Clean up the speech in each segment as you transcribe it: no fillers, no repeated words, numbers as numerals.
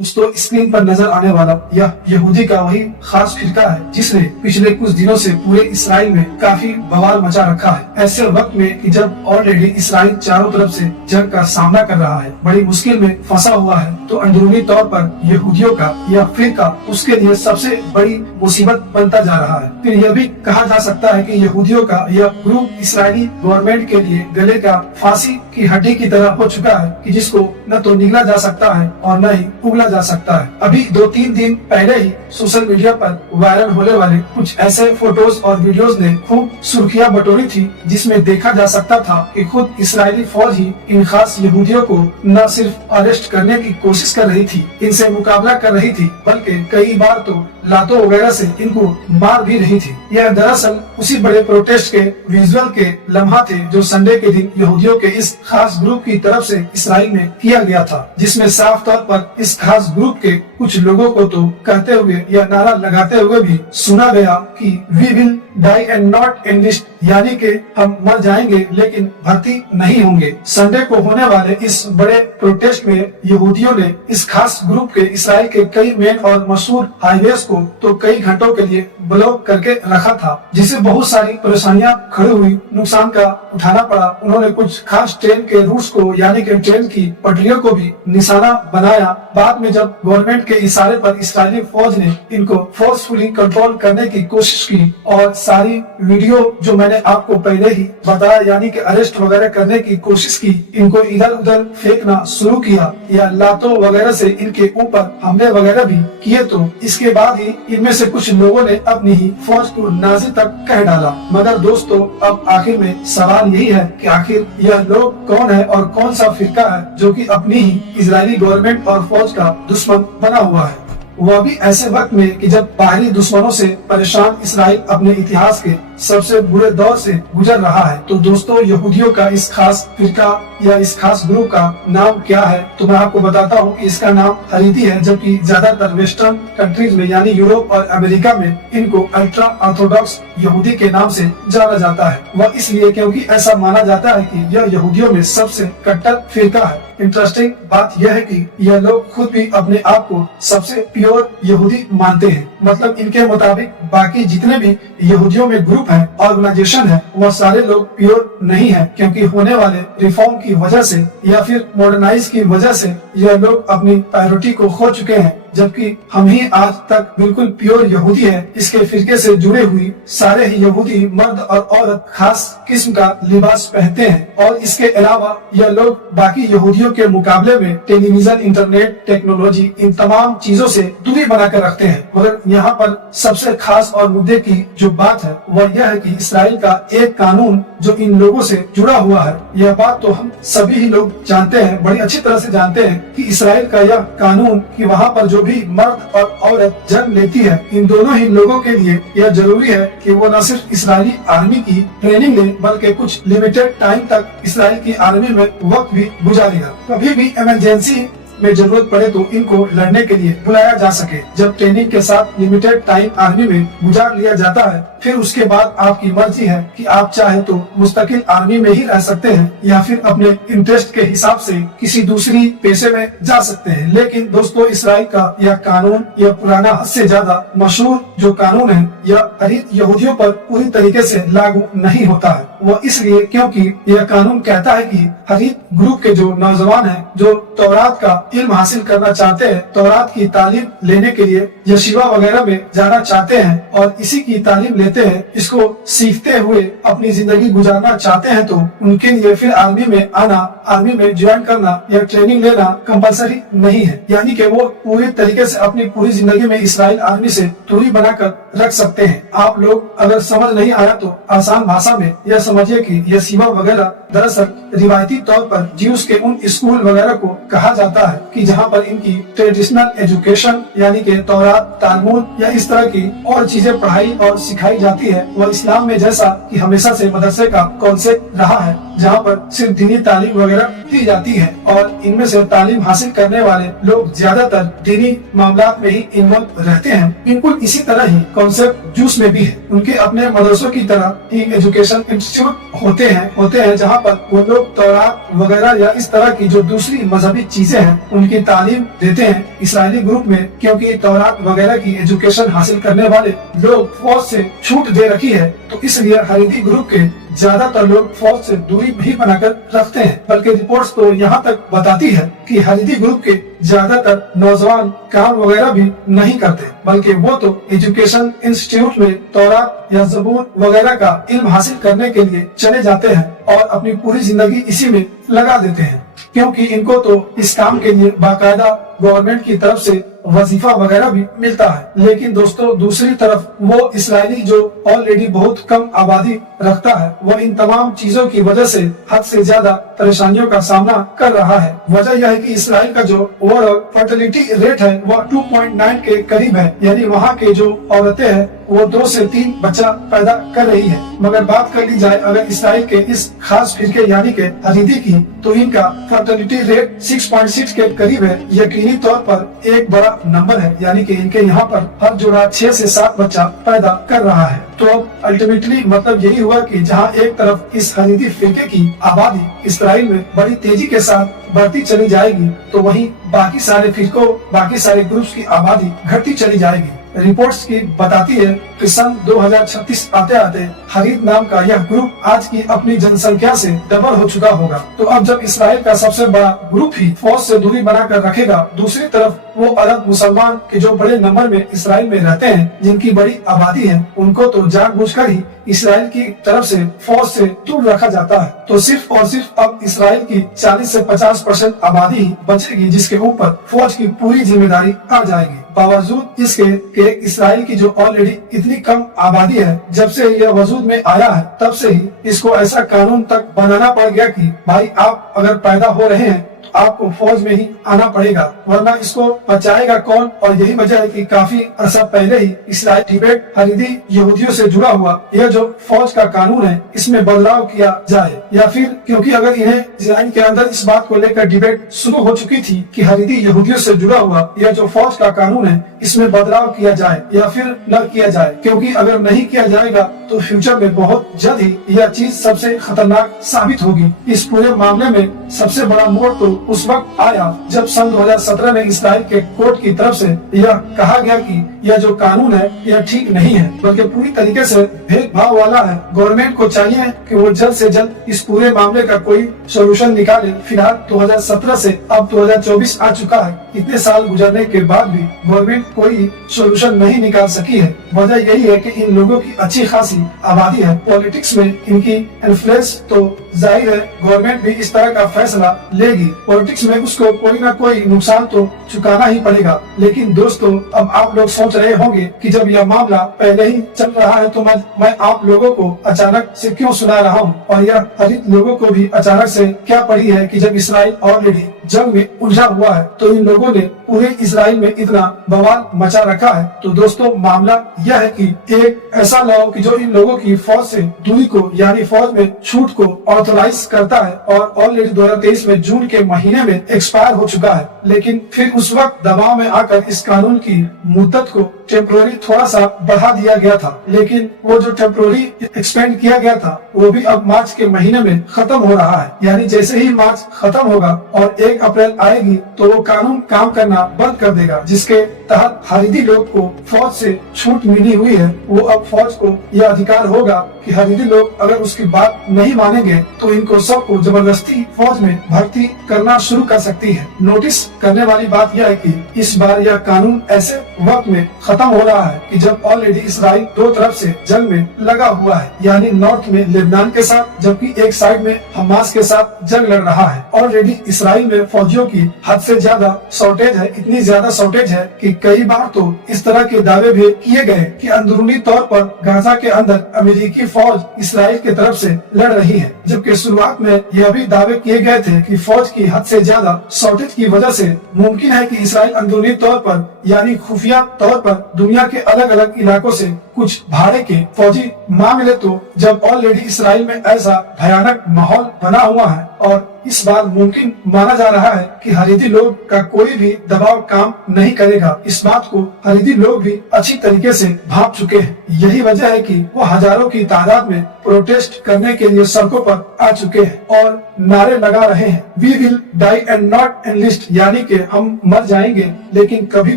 दोस्तों स्क्रीन पर नजर आने वाला यह यहूदी का वही खास फिरका है जिसने पिछले कुछ दिनों से पूरे इसराइल में काफी बवाल मचा रखा है। ऐसे वक्त में कि जब ऑलरेडी इसराइल चारों तरफ से जंग का सामना कर रहा है, बड़ी मुश्किल में फंसा हुआ है, तो अंदरूनी तौर पर यहूदियों का यह फिरका उसके लिए सबसे बड़ी मुसीबत बनता जा रहा है। फिर यह भी कहा जा सकता है कि यहूदियों का यह ग्रुप इसराइली गवर्नमेंट के लिए गले का फांसी की हड्डी की तरह हो चुका है कि जिसको न तो निगला जा सकता है और न ही उगला जा सकता है। अभी 2-3 दिन पहले ही सोशल मीडिया पर वायरल होने वाले कुछ ऐसे फोटोज और वीडियोस ने खूब सुर्खियां बटोरी थी, जिसमें देखा जा सकता था कि खुद इसराइली फौज ही इन खास यहूदियों को न सिर्फ अरेस्ट करने की कोशिश कर रही थी, इनसे मुकाबला कर रही थी, बल्कि कई बार तो लातों वगैरह से इनको मार भी रही थी। यह दरअसल उसी बड़े प्रोटेस्ट के विजुअल के लम्हा थे जो संडे के दिन यहूदियों के इस खास ग्रुप की तरफ से इसराइल में किया गया था, जिसमें साफ तौर पर इस खास ग्रुप के कुछ लोगों को तो कहते हुए या नारा लगाते हुए भी सुना गया कि we will die and not enlist, यानी कि हम मर जाएंगे लेकिन भर्ती नहीं होंगे। संडे को होने वाले इस बड़े प्रोटेस्ट में यहूदियों ने इस खास ग्रुप के इसराइल के कई मेन और मशहूर हाईवेज को तो कई घंटों के लिए ब्लॉक करके रखा था, जिससे बहुत सारी परेशानियां खड़ी हुई, नुकसान का उठाना पड़ा। उन्होंने कुछ खास ट्रेन के रूट्स को यानी कि ट्रेन की पटरियों को भी निशाना बनाया। बाद में जब गवर्नमेंट के इशारे पर इसराइली फौज ने इनको फोर्सफुली कंट्रोल करने की कोशिश की और सारी वीडियो जो मैंने आपको पहले ही बताया यानी कि अरेस्ट वगैरह करने की कोशिश की, इनको इधर उधर फेंकना शुरू किया या लातों वगैरह से इनके ऊपर हमले वगैरह भी किए, तो इसके बाद ही इनमें से कुछ लोगों ने अपनी ही फौज को नाजी तक कह डाला। मगर दोस्तों अब आखिर में सवाल यही है कि आखिर यह लोग कौन है और कौन सा फिरका है जो कि अपनी ही इजरायली गवर्नमेंट और फौज का दुश्मन बना हुआ है, वह भी ऐसे वक्त में कि जब बाहरी दुश्मनों से परेशान इसराइल अपने इतिहास के सबसे बुरे दौर से गुजर रहा है। तो दोस्तों यहूदियों का इस खास फिरका या इस खास ग्रुप का नाम क्या है, तो मैं आपको बताता हूँ कि इसका नाम हरीदी है, जबकि ज्यादातर वेस्टर्न कंट्रीज में यानी यूरोप और अमेरिका में इनको अल्ट्रा ऑर्थोडॉक्स यहूदी के नाम से जाना जाता है। वह इसलिए क्योंकि ऐसा माना जाता है कि यह यहूदियों में सबसे कट्टर फिरका है। इंटरेस्टिंग बात यह है कि यह लोग खुद भी अपने आप को सबसे प्योर यहूदी मानते हैं। मतलब इनके मुताबिक बाकी जितने भी यहूदियों में ग्रुप है, ऑर्गेनाइजेशन है, वह सारे लोग प्योर नहीं है, क्योंकि होने वाले रिफॉर्म की वजह से या फिर मॉडर्नाइज की वजह से यह लोग अपनी प्रायोरिटी को खो चुके हैं, जबकि हम ही आज तक बिल्कुल प्योर यहूदी है। इसके फिरके से जुड़े हुई सारे ही यहूदी मर्द और औरत खास किस्म का लिबास पहनते हैं और इसके अलावा यह लोग बाकी यहूदियों के मुकाबले में टेलीविजन, इंटरनेट, टेक्नोलॉजी, इन तमाम चीजों से दूरी बनाकर रखते हैं। मगर यहाँ पर सबसे खास और मुद्दे की जो बात है वह यह है कि इसराइल का एक कानून जो इन लोगों से जुड़ा हुआ है। यह बात तो हम सभी ही लोग जानते हैं, बड़ी अच्छी तरह से जानते हैं कि इसराइल का यह कानून कि वहाँ पर जो भी मर्द और औरत जन्म लेती है, इन दोनों ही लोगों के लिए यह जरूरी है कि वो न सिर्फ इसराइली आर्मी की ट्रेनिंग ले, बल्कि कुछ लिमिटेड टाइम तक इसराइल की आर्मी में वक्त भी गुजारेगा। कभी भी इमरजेंसी में जरूरत पड़े तो इनको लड़ने के लिए बुलाया जा सके। जब ट्रेनिंग के साथ लिमिटेड टाइम आर्मी में गुजार लिया जाता है, फिर उसके बाद आपकी मर्जी है कि आप चाहे तो मुस्तकिल आर्मी में ही रह सकते हैं या फिर अपने इंटरेस्ट के हिसाब से किसी दूसरी पेशे में जा सकते हैं। लेकिन दोस्तों इसराइल का यह कानून, यह पुराना हद से ज्यादा मशहूर जो कानून है, यह हरीद यहूदियों पर पूरी तरीके से लागू नहीं होता है। वो इसलिए क्योंकि यह कानून कहता है कि हरीद ग्रुप के जो नौजवान हैं, जो तौरात का इल्म हासिल करना चाहते हैं, तौरात की तालीम लेने के लिए यशीवा वगैरह में जाना चाहते हैं और इसी की तालीम लेते हैं, इसको सीखते हुए अपनी जिंदगी गुजारना चाहते हैं, तो उनके लिए फिर आर्मी में आना, आर्मी में ज्वाइन करना या ट्रेनिंग लेना कंपलसरी नहीं है। यानी कि वो पूरी तरीके से अपनी पूरी जिंदगी में इसराइल आर्मी से दूरी बनाकर रख सकते हैं। आप लोग अगर समझ नहीं आया तो आसान भाषा में यह समझिए कि यशीवा वगैरह दरअसल रिवायती तौर पर ज्यूस के उन स्कूल वगैरह को कहा जाता है कि जहाँ पर इनकी ट्रेडिशनल एजुकेशन यानी कि तौरात, तालमुद या इस तरह की और चीजें पढ़ाई और सिखाई जाती है। वह इस्लाम में जैसा कि हमेशा से मदरसे का कॉन्सेप्ट रहा है, जहाँ पर सिर्फ दीनी तालीम वगैरह दी जाती है और इनमें से तालीम हासिल करने वाले लोग ज्यादातर दीनी मामला में ही इन्वॉल्व रहते हैं। बिल्कुल इसी तरह ही कॉन्सेप्ट जूस में भी है। उनके अपने मदरसों की तरह ही एजुकेशन इंस्टीट्यूट होते हैं जहाँ पर वो लोग तौरात वगैरह या इस तरह की जो दूसरी मजहबी चीजें हैं उनकी तालीम देते हैं इस्राएली ग्रुप में, क्योंकि तौरात वगैरह की एजुकेशन हासिल करने वाले लोग फौज से छूट दे रखी है, तो इसलिए हरीदी ग्रुप के ज्यादातर लोग फौज से दूरी भी बनाकर रखते हैं। बल्कि रिपोर्ट्स तो यहाँ तक बताती है कि हरीदी ग्रुप के ज्यादातर नौजवान काम वगैरह भी नहीं करते, बल्कि वो तो एजुकेशन इंस्टीट्यूट में तौरात या ज़बूर वगैरह का इल्म हासिल करने के लिए चले जाते हैं और अपनी पूरी जिंदगी इसी में लगा देते हैं, क्योंकि इनको तो इस काम के लिए बाकायदा गवर्नमेंट की तरफ से वजीफा वगैरह भी मिलता है। लेकिन दोस्तों दूसरी तरफ वो इसराइली जो ऑलरेडी बहुत कम आबादी रखता है, वो इन तमाम चीजों की वजह से हद से ज्यादा परेशानियों का सामना कर रहा है। वजह यह है कि इसराइल का जो ओवरऑल फर्टिलिटी रेट है वो 2.9 के करीब है, यानी वहाँ के जो औरतें हैं वो 2 से 3 बच्चा पैदा कर रही है। मगर बात कर ली जाए अगर इसराइल के इस खास फिरके यानी के हरीदी की, तो इनका फर्टिलिटी रेट 6.6 के करीब है। यकीनी तौर पर एक बड़ा नंबर है, यानी कि इनके यहाँ पर हर जोड़ा 6 से 7 बच्चा पैदा कर रहा है। तो अब अल्टीमेटली मतलब यही हुआ कि जहाँ एक तरफ इस हरीदी फिरके की आबादी इसराइल में बड़ी तेजी के साथ बढ़ती चली जाएगी, तो वहीं बाकी सारे फिरकों, बाकी सारे ग्रुप्स की आबादी घटती चली जाएगी। रिपोर्ट्स की बताती है कि सन 2036 आते आते हरीद नाम का यह ग्रुप आज की अपनी जनसंख्या से डबल हो चुका होगा। तो अब जब इसराइल का सबसे बड़ा ग्रुप ही फौज से दूरी बनाकर रखेगा, दूसरी तरफ वो अरब मुसलमान के जो बड़े नंबर में इसराइल में रहते हैं, जिनकी बड़ी आबादी है, उनको तो जानबूझकर ही इसराइल की तरफ से फौज से दूर रखा जाता है। तो सिर्फ और सिर्फ अब इसराइल की 40 से 50% आबादी ही बचेगी, जिसके ऊपर फौज की पूरी जिम्मेदारी आ जाएगी। बावजूद इसके कि इसराइल की जो ऑलरेडी इतनी कम आबादी है, जब से यह वजूद में आया है तब से ही इसको ऐसा कानून तक बनाना पड़ गया कि भाई आप अगर पैदा हो रहे हैं तो आपको फौज में ही आना पड़ेगा, वरना इसको बचाएगा कौन। और यही वजह है कि काफी अर्सा पहले ही इसराइल तिबेट हरीदी यहूदियों से जुड़ा हुआ यह जो फौज का कानून है इसमें बदलाव किया जाए, या फिर क्योंकि अगर इन्हें इसराइल के अंदर इस बात को लेकर डिबेट शुरू हो चुकी थी कि हरीदी यहूदियों से जुड़ा हुआ यह जो फौज का कानून है इसमें बदलाव किया जाए या फिर न किया जाए, क्योंकि अगर नहीं किया जाएगा तो फ्यूचर में बहुत जल्द ही यह चीज सबसे खतरनाक साबित होगी। इस पूरे मामले में सबसे बड़ा मोड़ तो उस वक्त आया जब सन 2017 में इसराइल के कोर्ट की तरफ से यह कहा गया कि यह जो कानून है यह ठीक नहीं है, बल्कि पूरी तरीके से भेदभाव वाला है। गवर्नमेंट को चाहिए कि वो जल्द से जल्द इस पूरे मामले का कोई सोल्यूशन निकाले। फिलहाल 2017 से अब 2024 आ चुका है, इतने साल गुजरने के बाद भी गवर्नमेंट कोई सोल्यूशन नहीं निकाल सकी है। वजह यही है कि इन लोगों की अच्छी खासी आबादी है, पॉलिटिक्स में इनकी इन्फ्लुएंस तो जाहिर है गवर्नमेंट भी इस तरह का फैसला लेगी, पॉलिटिक्स में उसको कोई ना कोई नुकसान तो चुकाना ही पड़ेगा। लेकिन दोस्तों अब आप लोग सोच रहे होंगे कि जब यह मामला पहले ही चल रहा है तो मैं आप लोगों को अचानक से क्यों सुना रहा हूँ, और यह हर लोगों को भी अचानक से क्या पड़ी है कि जब इसराइल ऑलरेडी जंग में उलझा हुआ है तो इन लोगों ने पूरे इसराइल में इतना बवाल मचा रखा है। तो दोस्तों मामला यह है कि एक ऐसा लॉ कि जो इन लोगों की फौज से दूरी को यानी फौज में छूट को ऑथोराइज करता है और ऑलरेडी 2023 में जून के महीने में एक्सपायर हो चुका है, लेकिन फिर उस वक्त दबाव में आकर इस कानून की मुद्दत को टेम्पोररी थोड़ा सा बढ़ा दिया गया था, लेकिन वो जो टेम्पोररी एक्सपेंड किया गया था वो भी अब मार्च के महीने में खत्म हो रहा है। यानी जैसे ही मार्च खत्म होगा और 1 अप्रैल आएगी तो वो कानून काम करना बंद कर देगा, जिसके तहत हरीदी लोग को फौज से छूट मिली हुई है। वो अब फौज को यह अधिकार होगा कि हरीदी लोग अगर उसकी बात नहीं मानेंगे तो इनको सबको जबरदस्ती फौज में भर्ती करना शुरू कर सकती है। नोटिस करने वाली बात यह है कि इस बार यह कानून ऐसे वक्त में खत्म हो रहा है कि जब ऑलरेडी इसराइल 2 तरफ से जंग में लगा हुआ है, यानी नॉर्थ में लेबनान के साथ जबकि एक साइड में हमास के साथ जंग लड़ रहा है। ऑलरेडी इसराइल में फौजियों की हद से ज्यादा शॉर्टेज है, इतनी ज्यादा शॉर्टेज है कि कई बार तो इस तरह के दावे भी किए गए कि अंदरूनी तौर पर गाजा के अंदर अमेरिकी फौज इसराइल की तरफ से लड़ रही है, जबकि शुरुआत में यह भी दावे किए गए थे कि फौज की हद से ज्यादा शॉर्टेज की वजह से मुमकिन है कि इसराइल अंदरूनी तौर पर यानी खुफिया तौर पर दुनिया के अलग अलग इलाकों से कुछ भाड़े के फौजी मांग ले तो जब ऑलरेडी इसराइल में ऐसा भयानक माहौल बना हुआ है और इस बार मुमकिन माना जा रहा है कि हरीदी लोग का कोई भी दबाव काम नहीं करेगा। इस बात को हरीदी लोग भी अच्छी तरीके से भांप चुके हैं। यही वजह है कि वो हजारों की तादाद में प्रोटेस्ट करने के लिए सड़कों पर आ चुके हैं और नारे लगा रहे हैं, we will die and not enlist, यानी कि हम मर जाएंगे लेकिन कभी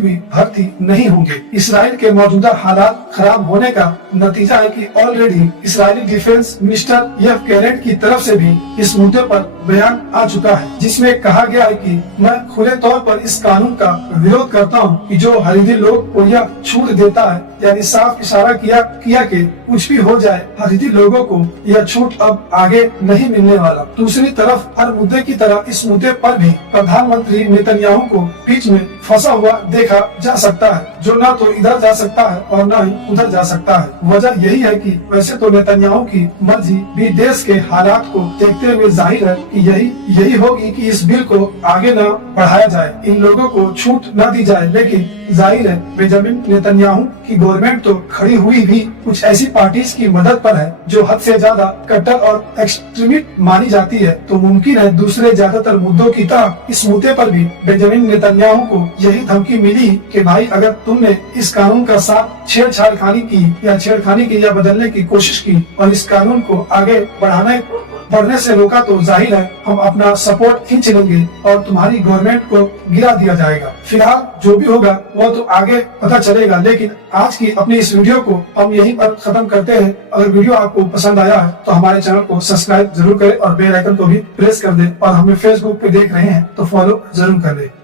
भी भर्ती नहीं होंगे। इसराइल के मौजूदा हालात खराब होने का नतीजा है कि already Israeli defence minister F Gallant की तरफ से भी इस मुद्दे पर बयान आ चुका है, जिसमें कहा गया है कि मैं खुले तौर पर इस कानून का विरोध करता हूं कि जो हरीदी लोग को यह छूट देता है, यानी साफ इशारा किया कि कुछ भी हो जाए हरीदी लोगों को यह छूट अब आगे नहीं मिलने वाला। दूसरी तरफ हर मुद्दे की तरह इस मुद्दे पर भी प्रधानमंत्री नेतन्याहू को बीच में फंसा हुआ देखा जा सकता है, जो न तो इधर जा सकता है और न ही उधर जा सकता है। वजह यही है कि वैसे तो नेतन्याहू की मर्जी भी देश के हालात को देखते हुए जाहिर है कि यही होगी कि इस बिल को आगे न बढ़ाया जाए, इन लोगों को छूट न दी जाए। लेकिन जाहिर है बेंजामिन नेतन्याहू की गवर्नमेंट तो खड़ी हुई भी कुछ ऐसी पार्टीज की मदद पर है जो हद से ज्यादा कट्टर और एक्सट्रीमिस्ट मानी जाती है, तो मुमकिन है दूसरे ज्यादातर मुद्दों की तरह इस मुद्दे पर भी बेंजामिन नेतन्याहू को यही धमकी मिली कि भाई अगर तुमने इस कानून का साथ छेड़छाड़ की या बदलने की कोशिश की और इस कानून को आगे बढ़ने से रोका तो जाहिर है हम अपना सपोर्ट खींच लेंगे और तुम्हारी गवर्नमेंट को गिरा दिया जाएगा। फिलहाल जो भी होगा वो तो आगे पता चलेगा, लेकिन आज की अपनी इस वीडियो को हम यहीं पर खत्म करते हैं। अगर वीडियो आपको पसंद आया है तो हमारे चैनल को सब्सक्राइब जरूर करें और बेल आइकन को भी प्रेस कर दें, और हमें फेसबुक पे देख रहे हैं तो फॉलो जरूर कर लें।